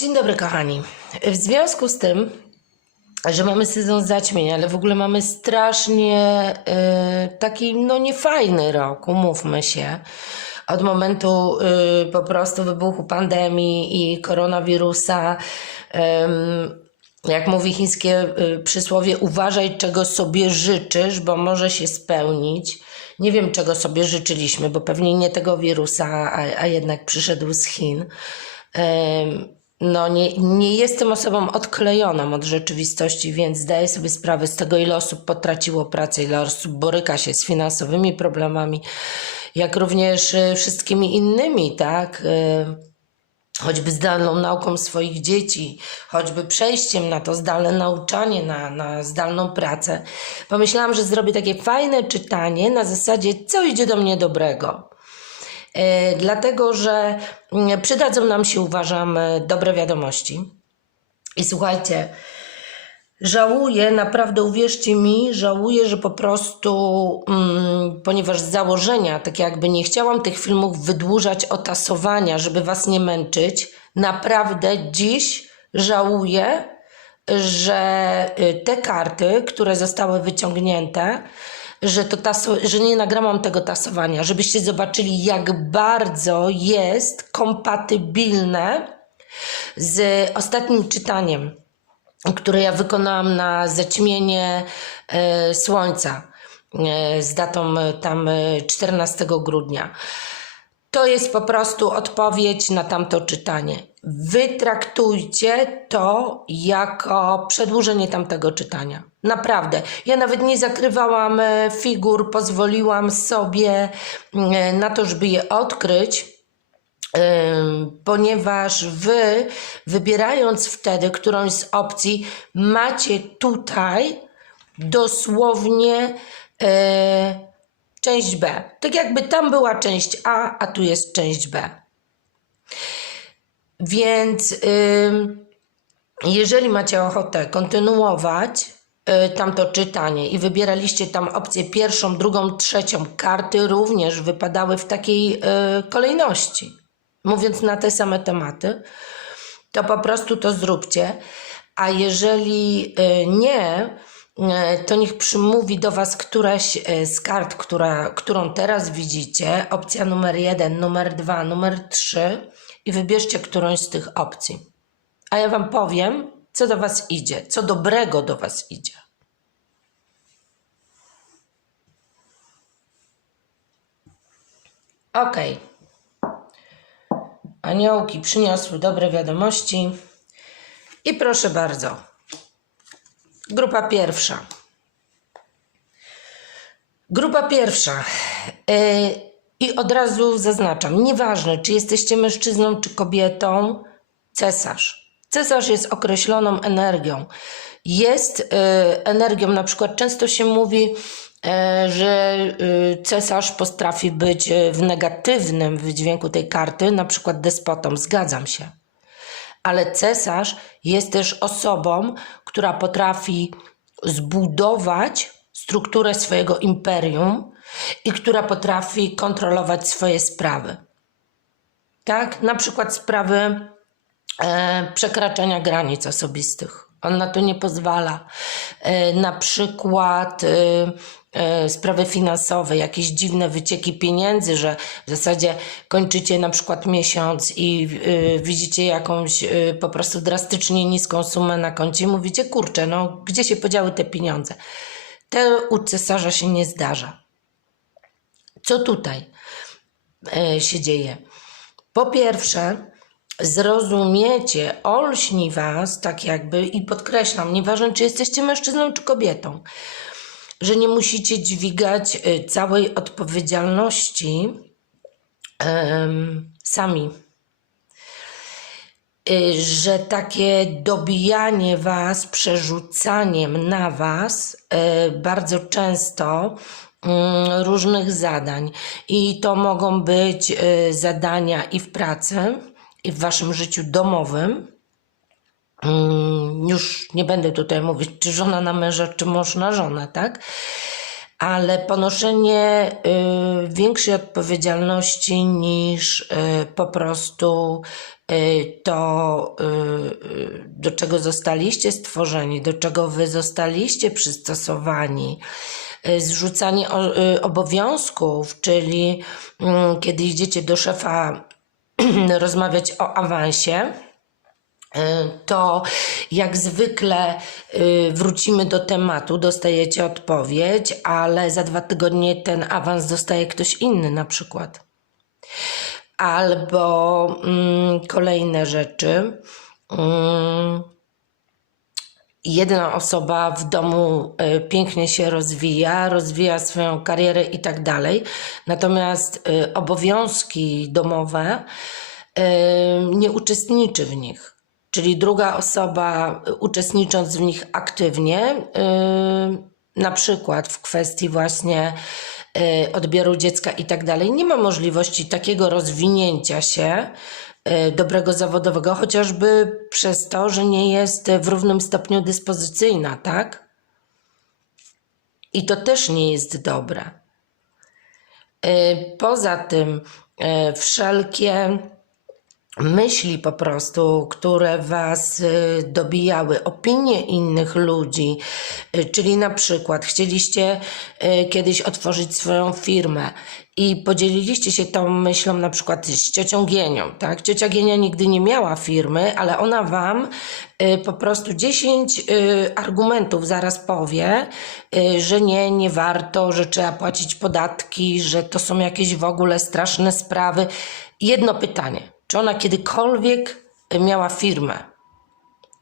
Dzień dobry, kochani. W związku z tym, że mamy sezon zaćmień, ale w ogóle mamy strasznie y, taki, no niefajny rok, umówmy się. Od momentu y, po prostu wybuchu pandemii i koronawirusa, ym, jak mówi chińskie y, przysłowie, uważaj czego sobie życzysz, bo może się spełnić. Nie wiem czego sobie życzyliśmy, bo pewnie nie tego wirusa, a, a jednak przyszedł z Chin. No, nie, nie jestem osobą odklejoną od rzeczywistości, więc zdaję sobie sprawę z tego, ile osób potraciło pracę, ile osób boryka się z finansowymi problemami, jak również y, wszystkimi innymi, tak? Y, choćby zdalną nauką swoich dzieci, choćby przejściem na to zdalne nauczanie, na, na zdalną pracę. Pomyślałam, że zrobię takie fajne czytanie na zasadzie, co idzie do mnie dobrego. E, dlatego że mm, przydadzą nam się, uważam, e, dobre wiadomości. I słuchajcie, żałuję, naprawdę uwierzcie mi, żałuję, że po prostu, mm, ponieważ z założenia, tak jakby nie chciałam tych filmów wydłużać o tasowania, żeby was nie męczyć, naprawdę dziś żałuję, że y, te karty, które zostały wyciągnięte, że, to taso, że nie nagrałam tego tasowania, żebyście zobaczyli, jak bardzo jest kompatybilne z ostatnim czytaniem, które ja wykonałam na zaćmienie e, słońca e, z datą e, tam e, 14 grudnia. To jest po prostu odpowiedź na tamto czytanie. Wytraktujcie to jako przedłużenie tamtego czytania. Naprawdę. Ja nawet nie zakrywałam e, figur, pozwoliłam sobie e, na to, żeby je odkryć, ponieważ wy, wybierając wtedy którąś z opcji, macie tutaj dosłownie e, część B. Tak jakby tam była część A, a tu jest część B. Więc ym, jeżeli macie ochotę kontynuować y, tamto czytanie i wybieraliście tam opcję pierwszą, drugą, trzecią, karty również wypadały w takiej y, kolejności, mówiąc na te same tematy, to po prostu to zróbcie. A jeżeli y, nie, to niech przymówi do Was któraś y, z kart, która, którą teraz widzicie, opcja numer jeden, numer dwa, numer trzy i wybierzcie którąś z tych opcji. A ja Wam powiem, co do Was idzie, co dobrego do Was idzie. Okej. Aniołki przyniosły dobre wiadomości. I proszę bardzo. Grupa pierwsza. Grupa pierwsza. Yy, I od razu zaznaczam, nieważne czy jesteście mężczyzną czy kobietą, cesarz. Cesarz jest określoną energią. Jest yy, energią, na przykład często się mówi, e, że cesarz potrafi być w negatywnym wydźwięku tej karty, na przykład despotą. Zgadzam się. Ale cesarz jest też osobą, która potrafi zbudować strukturę swojego imperium i która potrafi kontrolować swoje sprawy. Tak? Na przykład sprawy e, przekraczania granic osobistych. On na to nie pozwala. E, na przykład e, e, sprawy finansowe, jakieś dziwne wycieki pieniędzy, że w zasadzie kończycie na przykład miesiąc i e, widzicie jakąś e, po prostu drastycznie niską sumę na koncie i mówicie, kurczę, no gdzie się podziały te pieniądze? To u cesarza się nie zdarza. Co tutaj e, się dzieje? Po pierwsze, zrozumiecie, olśni was, tak jakby, i podkreślam, nieważne czy jesteście mężczyzną czy kobietą, że nie musicie dźwigać y, całej odpowiedzialności em, sami. Y, Że takie dobijanie was, przerzucaniem na was y, bardzo często mm, różnych zadań. I to mogą być zadania i w pracy, i w waszym życiu domowym. Mm, Już nie będę tutaj mówić, czy żona na męża, czy mąż na żonę, tak? ale ponoszenie y, większej odpowiedzialności niż y, po prostu y, to, do czego zostaliście stworzeni, do czego wy zostaliście przystosowani. Zrzucanie obowiązków, czyli mm, kiedy idziecie do szefa rozmawiać o awansie, y, to jak zwykle y, wrócimy do tematu, dostajecie odpowiedź, ale za dwa tygodnie ten awans dostaje ktoś inny na przykład. Albo mm, kolejne rzeczy. Mm, jedna osoba w domu y, pięknie się rozwija, rozwija swoją karierę i tak dalej, natomiast y, obowiązki domowe y, nie uczestniczy w nich. Czyli druga osoba, uczestnicząc w nich aktywnie, na przykład w kwestii właśnie odbioru dziecka i tak dalej, nie ma możliwości takiego rozwinięcia się dobrego zawodowego, chociażby przez to, że nie jest w równym stopniu dyspozycyjna, tak? I to też nie jest dobre. Y, Poza tym y, wszelkie myśli po prostu, które was dobijały, opinie innych ludzi, czyli na przykład chcieliście kiedyś otworzyć swoją firmę i podzieliliście się tą myślą na przykład z ciocią Gienią, tak? Ciocia Gienia nigdy nie miała firmy, ale ona wam y, po prostu 10 y, argumentów zaraz powie, y, że nie, nie warto, że trzeba płacić podatki, że to są jakieś w ogóle straszne sprawy. Jedno pytanie. Czy ona kiedykolwiek miała firmę?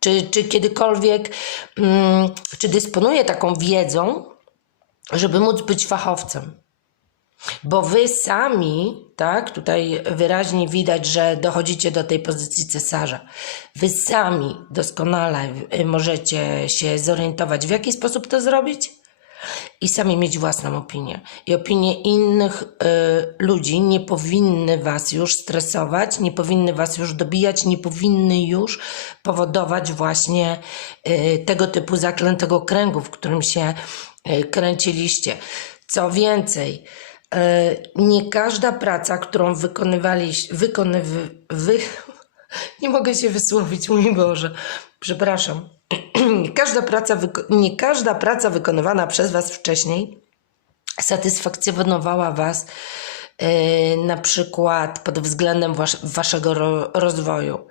Czy, czy kiedykolwiek, mm, czy dysponuje taką wiedzą, żeby móc być fachowcem? Bo wy sami, tak, tutaj wyraźnie widać, że dochodzicie do tej pozycji cesarza. Wy sami doskonale y, możecie się zorientować, w jaki sposób to zrobić i sami mieć własną opinię. I opinie innych y, ludzi nie powinny was już stresować, nie powinny was już dobijać, nie powinny już powodować właśnie y, tego typu zaklętego kręgu, w którym się y, kręciliście. Co więcej, nie każda praca, którą wykonywaliście, wykonywy, wy, nie mogę się wysłowić, mój Boże, przepraszam. nie, każda praca nie każda praca wykonywana przez Was wcześniej satysfakcjonowała Was yy, na przykład pod względem wasz, Waszego ro, rozwoju.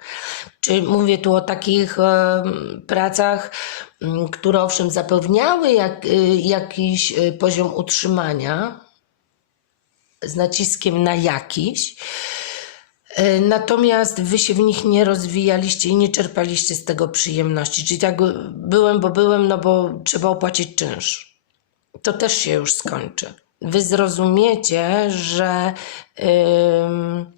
Czy mówię tu o takich em, pracach, które owszem zapewniały jak, jakiś poziom utrzymania z naciskiem na jakiś, E, Natomiast wy się w nich nie rozwijaliście i nie czerpaliście z tego przyjemności. Czyli tak byłem, bo byłem, no bo trzeba opłacić czynsz. To też się już skończy. Wy zrozumiecie, że ym,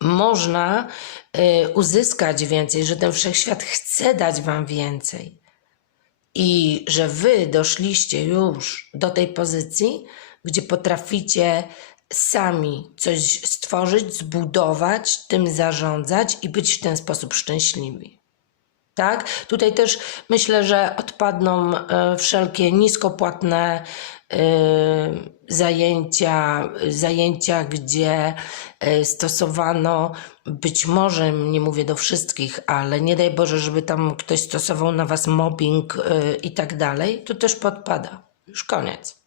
można y, uzyskać więcej, że ten wszechświat chce dać wam więcej. I że wy doszliście już do tej pozycji, gdzie potraficie sami coś stworzyć, zbudować, tym zarządzać i być w ten sposób szczęśliwi. Tak? Tutaj też myślę, że odpadną e, wszelkie niskopłatne e, zajęcia, zajęcia, gdzie e, stosowano być może, nie mówię do wszystkich, ale nie daj Boże, żeby tam ktoś stosował na was mobbing i tak dalej, to też podpada. Już koniec.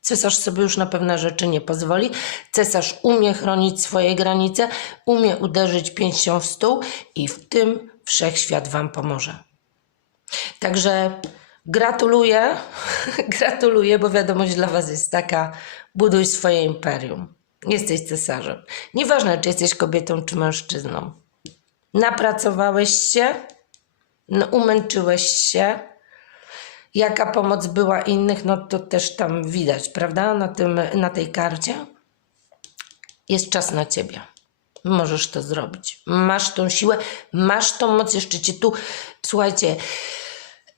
Cesarz sobie już na pewne rzeczy nie pozwoli. Cesarz umie chronić swoje granice, umie uderzyć pięścią w stół i w tym wszechświat Wam pomoże. Także gratuluję, gratuluję, bo wiadomość dla Was jest taka: buduj swoje imperium. Jesteś cesarzem. Nieważne, czy jesteś kobietą, czy mężczyzną. Napracowałeś się, no, umęczyłeś się, Jaka pomoc była innych, no to też tam widać, prawda? Na, tym, na tej karcie. Jest czas na ciebie. Możesz to zrobić. Masz tą siłę, masz tą moc, jeszcze cię tu. Słuchajcie,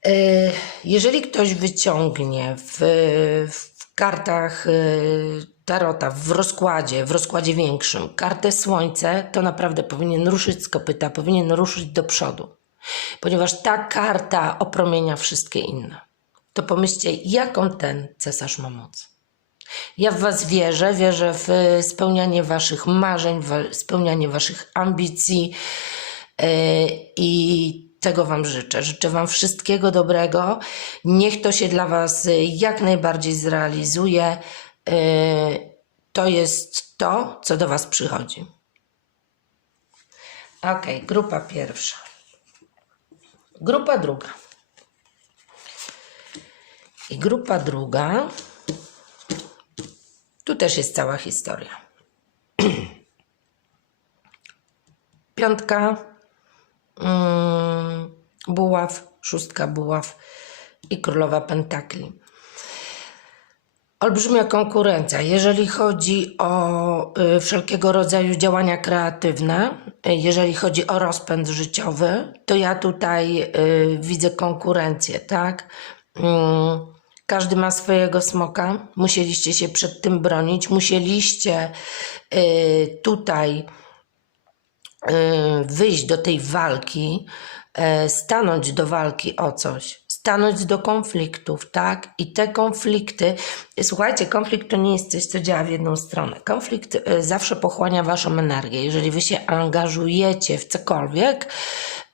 yy, jeżeli ktoś wyciągnie w, w kartach yy, tarota, w rozkładzie, w rozkładzie większym, kartę słońce, to naprawdę powinien ruszyć z kopyta, powinien ruszyć do przodu ponieważ ta karta opromienia wszystkie inne. To pomyślcie, jaką ten cesarz ma moc. Ja w Was wierzę, wierzę w spełnianie Waszych marzeń, w spełnianie Waszych ambicji yy, i tego Wam życzę. Życzę Wam wszystkiego dobrego. Niech to się dla Was y, jak najbardziej zrealizuje. To jest to, co do Was przychodzi. Ok, grupa pierwsza. Grupa druga. I grupa druga. Tu też jest cała historia. Piątka, mm, buław, szóstka buław i królowa pentakli. Olbrzymia konkurencja, jeżeli chodzi o y, wszelkiego rodzaju działania kreatywne, jeżeli chodzi o rozpęd życiowy, to ja tutaj y, widzę konkurencję, tak? Każdy ma swojego smoka, musieliście się przed tym bronić, musieliście y, tutaj y, wyjść do tej walki, e, stanąć do walki o coś, stanąć do konfliktów, tak? I te konflikty, słuchajcie, konflikt to nie jest coś, co działa w jedną stronę. Konflikt e, zawsze pochłania waszą energię. Jeżeli wy się angażujecie w cokolwiek,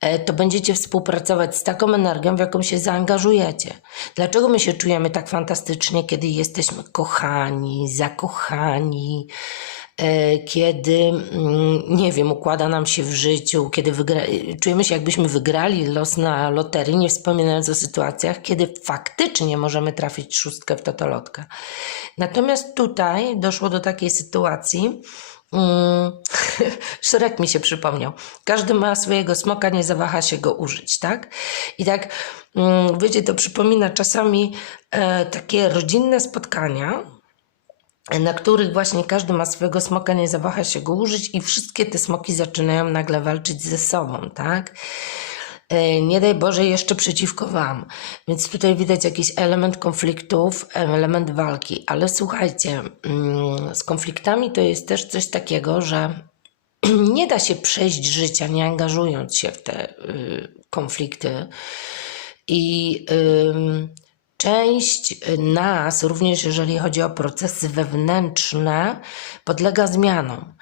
e, to będziecie współpracować z taką energią, w jaką się zaangażujecie. Dlaczego my się czujemy tak fantastycznie, kiedy jesteśmy kochani, zakochani, kiedy, mm, nie wiem, układa nam się w życiu, kiedy czujemy się jakbyśmy wygrali los na loterii, nie wspominając o sytuacjach, kiedy faktycznie możemy trafić szóstkę w totolotkę. Natomiast tutaj doszło do takiej sytuacji, Mm, mi się przypomniał. Każdy ma swojego smoka, nie zawaha się go użyć, tak? I tak, mm, wiecie, to przypomina czasami e, takie rodzinne spotkania, na których właśnie każdy ma swojego smoka, nie zawaha się go użyć i wszystkie te smoki zaczynają nagle walczyć ze sobą, tak? E, Nie daj Boże jeszcze przeciwko Wam. Więc tutaj widać jakiś element konfliktów, element walki. Ale słuchajcie, mm, z konfliktami to jest też coś takiego, że nie da się przejść życia nie angażując się w te y, konflikty. I ym, część nas, również jeżeli chodzi o procesy wewnętrzne, podlega zmianom.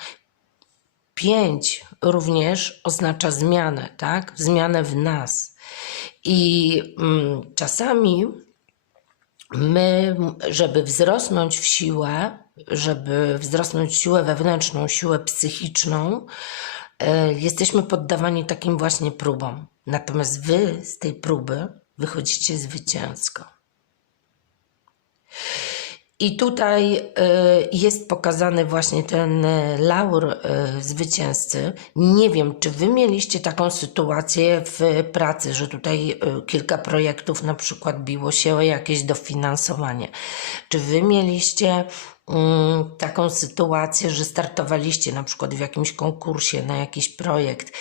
Pięć również oznacza zmianę, tak? Zmianę w nas. I mm, czasami my, żeby wzrosnąć w siłę, żeby wzrosnąć siłę wewnętrzną, siłę psychiczną, e, jesteśmy poddawani takim właśnie próbom. Natomiast wy z tej próby wychodzicie zwycięsko. I tutaj y, jest pokazany właśnie ten y, laur y, zwycięzcy. Nie wiem, czy wy mieliście taką sytuację w pracy, że tutaj kilka projektów na przykład biło się o jakieś dofinansowanie. Czy wy mieliście mm, taką sytuację, że startowaliście na przykład w jakimś konkursie na jakiś projekt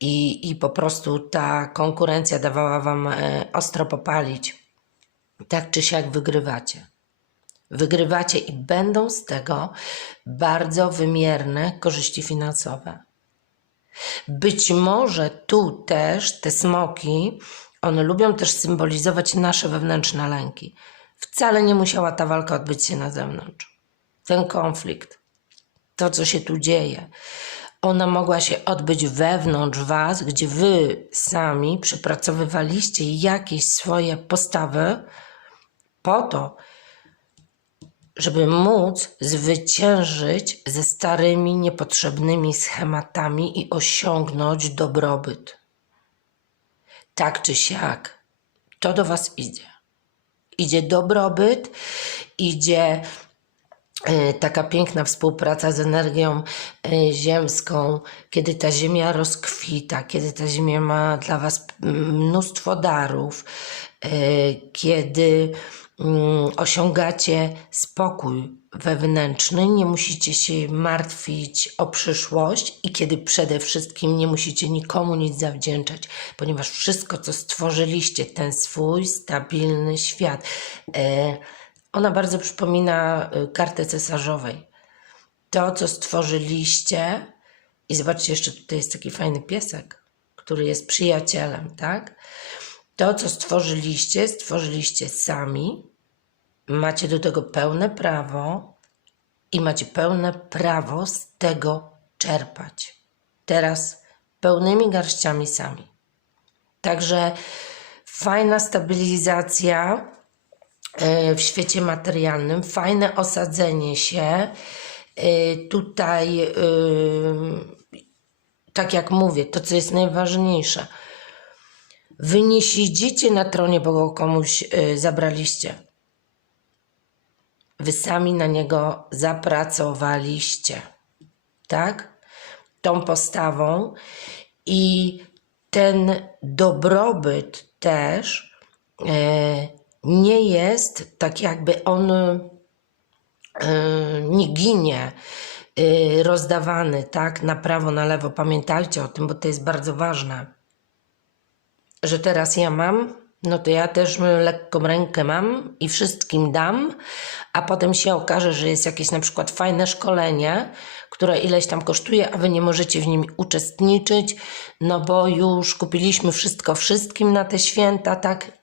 i, i po prostu ta konkurencja dawała wam ostro popalić? Tak czy siak wygrywacie wygrywacie i będą z tego bardzo wymierne korzyści finansowe. Być może tu też te smoki, one lubią też symbolizować nasze wewnętrzne lęki. Wcale nie musiała ta walka odbyć się na zewnątrz. Ten konflikt, to co się tu dzieje, ona mogła się odbyć wewnątrz Was, gdzie Wy sami przepracowywaliście jakieś swoje postawy po to, żeby móc zwyciężyć ze starymi, niepotrzebnymi schematami i osiągnąć dobrobyt. Tak czy siak, to do Was idzie. Idzie dobrobyt, idzie y, taka piękna współpraca z energią y, ziemską, kiedy ta ziemia rozkwita, kiedy ta ziemia ma dla Was mnóstwo darów, y, kiedy osiągacie spokój wewnętrzny, nie musicie się martwić o przyszłość i kiedy przede wszystkim nie musicie nikomu nic zawdzięczać, ponieważ wszystko, co stworzyliście, ten swój stabilny świat, e, ona bardzo przypomina e, kartę cesarzowej. To, co stworzyliście, i zobaczcie, jeszcze tutaj jest taki fajny piesek, który jest przyjacielem, tak? To, co stworzyliście, stworzyliście sami. Macie do tego pełne prawo i macie pełne prawo z tego czerpać. Teraz pełnymi garściami sami. Także fajna stabilizacja e, w świecie materialnym, fajne osadzenie się. E, Tutaj, e, tak jak mówię, to co jest najważniejsze, wy nie siedzicie na tronie, bo go komuś e, zabraliście. Wy sami na niego zapracowaliście. Tak? Tą postawą i ten dobrobyt też e, nie jest tak, jakby on e, nie ginie rozdawany, tak? Na prawo, na lewo. Pamiętajcie o tym, bo to jest bardzo ważne że teraz ja mam, no to ja też lekką rękę mam i wszystkim dam, a potem się okaże, że jest jakieś na przykład fajne szkolenie, które ileś tam kosztuje, a wy nie możecie w nim uczestniczyć, no bo już kupiliśmy wszystko wszystkim na te święta, tak?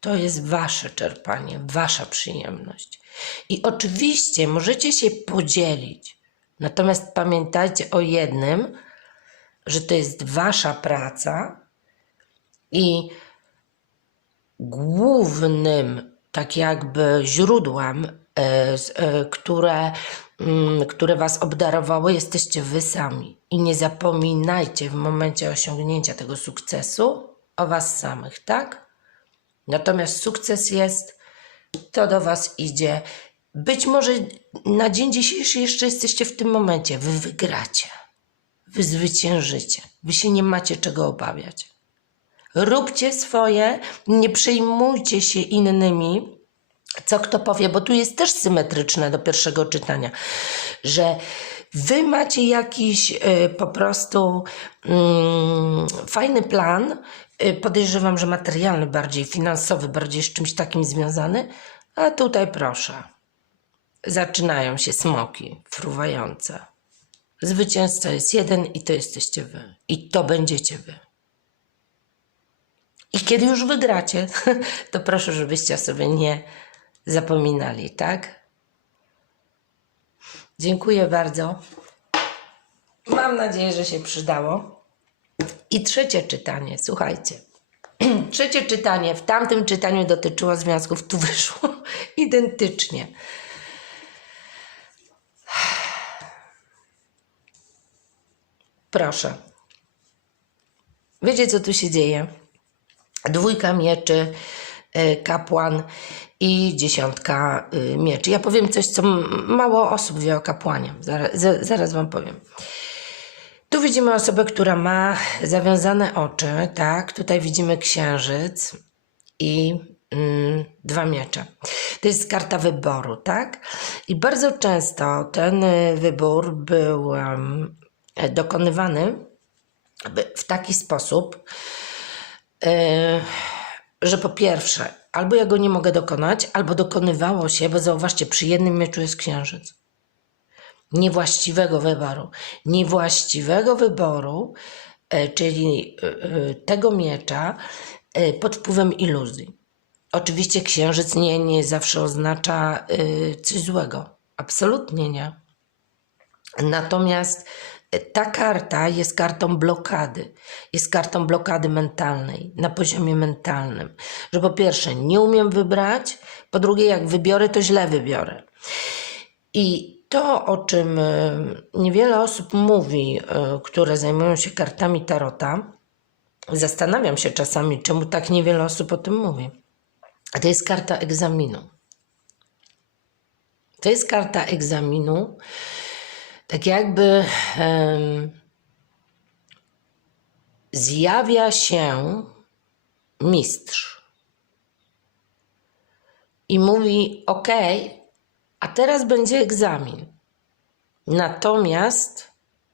To jest wasze czerpanie, wasza przyjemność. I oczywiście możecie się podzielić. Natomiast pamiętajcie o jednym, że to jest wasza praca, i głównym, tak jakby źródłem, e, e, które, mm, które Was obdarowały, jesteście Wy sami. I nie zapominajcie w momencie osiągnięcia tego sukcesu o Was samych, tak? Natomiast sukces jest, to do Was idzie. Być może na dzień dzisiejszy jeszcze jesteście w tym momencie. Wy wygracie. Wy zwyciężycie. Wy się nie macie czego obawiać. Róbcie swoje, nie przejmujcie się innymi, co kto powie, bo tu jest też symetryczne do pierwszego czytania, że wy macie jakiś y, po prostu mm, fajny plan, y, podejrzewam, że materialny bardziej, finansowy, bardziej z czymś takim związany, a tutaj proszę, zaczynają się smoki fruwające. Zwycięzca jest jeden i to jesteście wy. I to będziecie wy. I kiedy już wygracie, to proszę, żebyście sobie nie zapominali, tak? Dziękuję bardzo. Mam nadzieję, że się przydało. I trzecie czytanie, słuchajcie. Trzecie czytanie, w tamtym czytaniu dotyczyło związków, tu wyszło identycznie. Proszę. Wiecie, co tu się dzieje? Dwójka mieczy, y, kapłan i dziesiątka y, mieczy. Ja powiem coś, co mało osób wie o kapłanie. Zaraz, za- zaraz wam powiem. Tu widzimy osobę, która ma zawiązane oczy, tak? Tutaj widzimy księżyc i mm, dwa miecze. To jest karta wyboru, tak? I bardzo często ten y, wybór był em, dokonywany w taki sposób, e, że po pierwsze, albo ja go nie mogę dokonać, albo dokonywało się, bo zauważcie, przy jednym mieczu jest księżyc. Niewłaściwego wyboru. Niewłaściwego wyboru, e, czyli e, e, tego miecza pod wpływem iluzji. Oczywiście księżyc nie, nie zawsze oznacza coś złego. Absolutnie nie. Natomiast ta karta jest kartą blokady. Jest kartą blokady mentalnej, na poziomie mentalnym. Że po pierwsze, nie umiem wybrać, po drugie, jak wybiorę, to źle wybiorę. I to, o czym e, niewiele osób mówi, e, które zajmują się kartami tarota, zastanawiam się czasami, czemu tak niewiele osób o tym mówi. To jest karta egzaminu. To jest karta egzaminu, tak jakby em, zjawia się mistrz i mówi: OK, a teraz będzie egzamin. Natomiast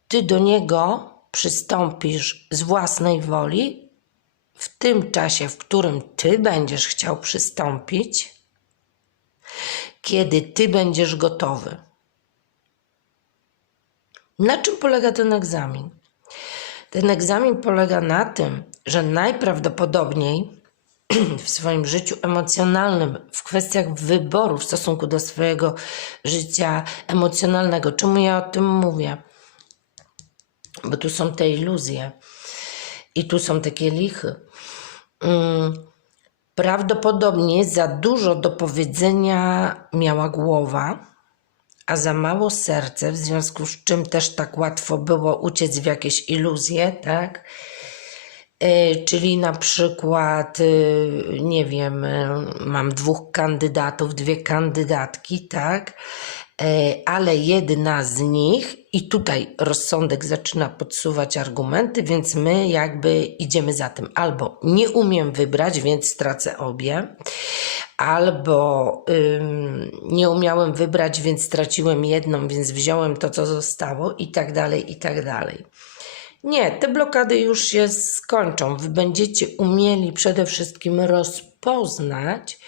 ty do niego przystąpisz z własnej woli w tym czasie, w którym ty będziesz chciał przystąpić, kiedy ty będziesz gotowy. Na czym polega ten egzamin? Ten egzamin polega na tym, że najprawdopodobniej w swoim życiu emocjonalnym, w kwestiach wyboru w stosunku do swojego życia emocjonalnego. Czemu ja o tym mówię? Bo tu są te iluzje i tu są te kielichy. Mm, Prawdopodobnie za dużo do powiedzenia miała głowa, a za mało serce, w związku z czym też tak łatwo było uciec w jakieś iluzje, tak? Y, Czyli na przykład, y, nie wiem, y, mam dwóch kandydatów, dwie kandydatki, tak? Ale jedna z nich, i tutaj rozsądek zaczyna podsuwać argumenty, więc my jakby idziemy za tym. Albo nie umiem wybrać, więc stracę obie, albo ym, nie umiałem wybrać, więc straciłem jedną, więc wziąłem to, co zostało, i tak dalej, i tak dalej. Nie, te blokady już się skończą. Wy będziecie umieli przede wszystkim rozpoznać,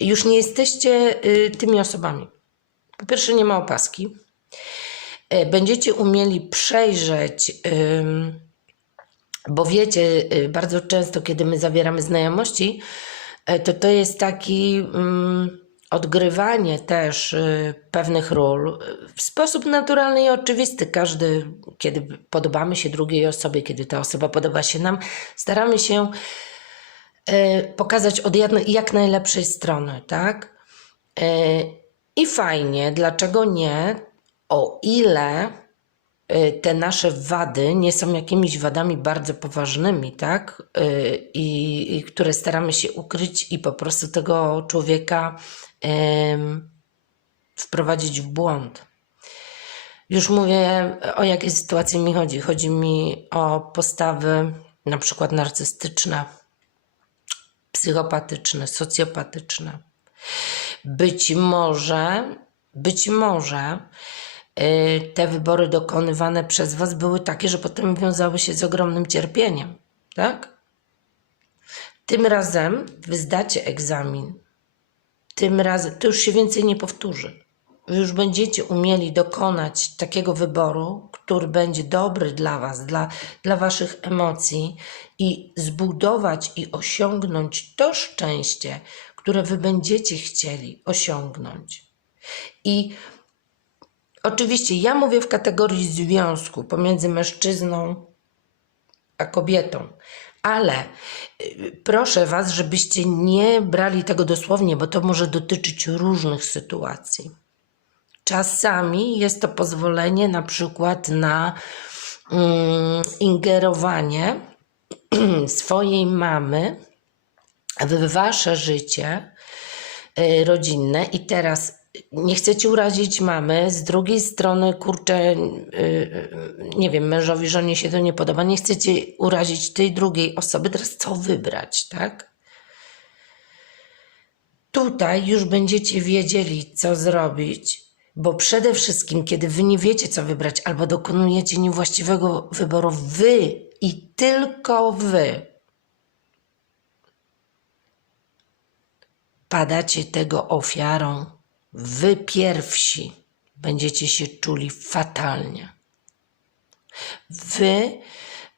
już nie jesteście y, tymi osobami. Po pierwsze, nie ma opaski. Y, Będziecie umieli przejrzeć, bo wiecie, y, bardzo często, kiedy my zawieramy znajomości, y, to to jest taki odgrywanie też y, pewnych ról y, w sposób naturalny i oczywisty. Każdy, kiedy podobamy się drugiej osobie, kiedy ta osoba podoba się nam, staramy się pokazać od jak, najlepszej strony, tak? Y, I fajnie, dlaczego nie? O ile y, te nasze wady nie są jakimiś wadami bardzo poważnymi, tak? Y, I, i które staramy się ukryć i po prostu tego człowieka em, wprowadzić w błąd. Już mówię, o jakie sytuacje mi chodzi. Chodzi mi o postawy na przykład narcystyczne, psychopatyczne, socjopatyczne. Być może, być może y, te wybory dokonywane przez Was były takie, że potem wiązały się z ogromnym cierpieniem, tak? Tym razem wy zdacie egzamin. Tym razem to już się więcej nie powtórzy. Wy już będziecie umieli dokonać takiego wyboru, który będzie dobry dla Was, dla, dla Waszych emocji i zbudować i osiągnąć to szczęście, które Wy będziecie chcieli osiągnąć. I oczywiście ja mówię w kategorii związku pomiędzy mężczyzną a kobietą. Ale y, proszę Was, żebyście nie brali tego dosłownie, bo to może dotyczyć różnych sytuacji. Czasami jest to pozwolenie na przykład na mm, ingerowanie swojej mamy w Wasze życie y, rodzinne i teraz nie chcecie urazić mamy, z drugiej strony, kurczę, y, y, nie wiem, mężowi, żonie się to nie podoba, nie chcecie urazić tej drugiej osoby, teraz co wybrać, tak? Tutaj już będziecie wiedzieli, co zrobić, bo przede wszystkim, kiedy wy nie wiecie, co wybrać, albo dokonujecie niewłaściwego wyboru, wy i tylko wy padacie tego ofiarą, wy pierwsi będziecie się czuli fatalnie. Wy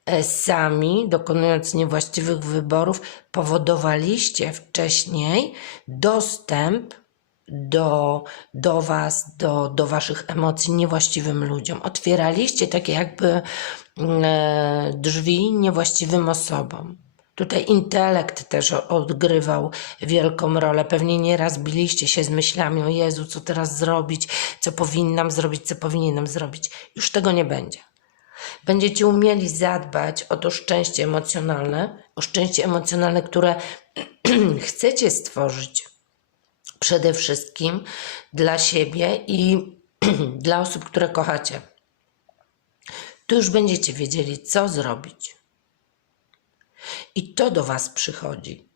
e, sami, dokonując niewłaściwych wyborów, powodowaliście wcześniej dostęp do, do Was, do, do Waszych emocji niewłaściwym ludziom. Otwieraliście takie jakby mm, e, drzwi niewłaściwym osobom. Tutaj intelekt też odgrywał wielką rolę. Pewnie nieraz biliście się z myślami: O Jezu, co teraz zrobić, co powinnam zrobić, co powinienem zrobić. Już tego nie będzie. Będziecie umieli zadbać o to szczęście emocjonalne, o szczęście emocjonalne, które chcecie stworzyć przede wszystkim dla siebie i dla osób, które kochacie. Tu już będziecie wiedzieli, co zrobić. I to do Was przychodzi.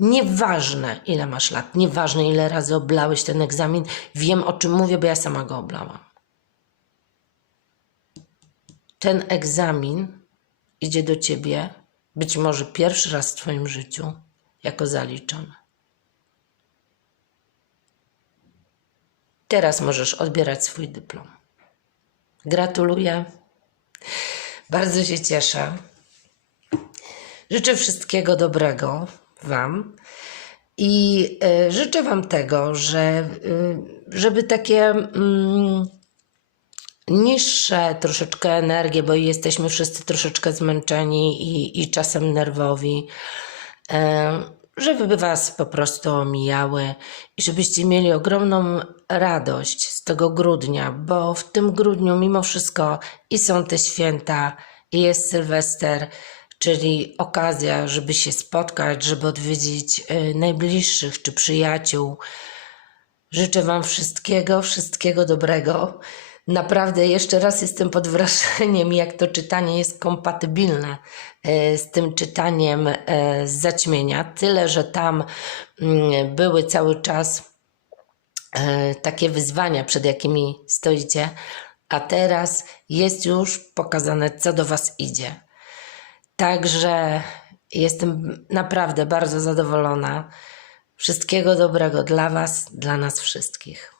Nieważne, ile masz lat, nieważne, ile razy oblałeś ten egzamin, wiem o czym mówię, bo ja sama go oblałam. Ten egzamin idzie do Ciebie być może pierwszy raz w Twoim życiu jako zaliczony. Teraz możesz odbierać swój dyplom. Gratuluję. Bardzo się cieszę. Życzę wszystkiego dobrego. Wam. I e, życzę Wam tego, że e, żeby takie mm, niższe troszeczkę energie, bo jesteśmy wszyscy troszeczkę zmęczeni i, i czasem nerwowi, e, żeby Was po prostu omijały i żebyście mieli ogromną radość z tego grudnia, bo w tym grudniu mimo wszystko i są te święta, i jest Sylwester, czyli okazja, żeby się spotkać, żeby odwiedzić e, najbliższych czy przyjaciół. Życzę Wam wszystkiego, wszystkiego dobrego. Naprawdę jeszcze raz jestem pod wrażeniem, jak to czytanie jest kompatybilne e, z tym czytaniem e, z zaćmienia. Tyle, że tam mm, były cały czas takie wyzwania, przed jakimi stoicie, a teraz jest już pokazane, co do Was idzie. Także jestem naprawdę bardzo zadowolona. Wszystkiego dobrego dla Was, dla nas wszystkich.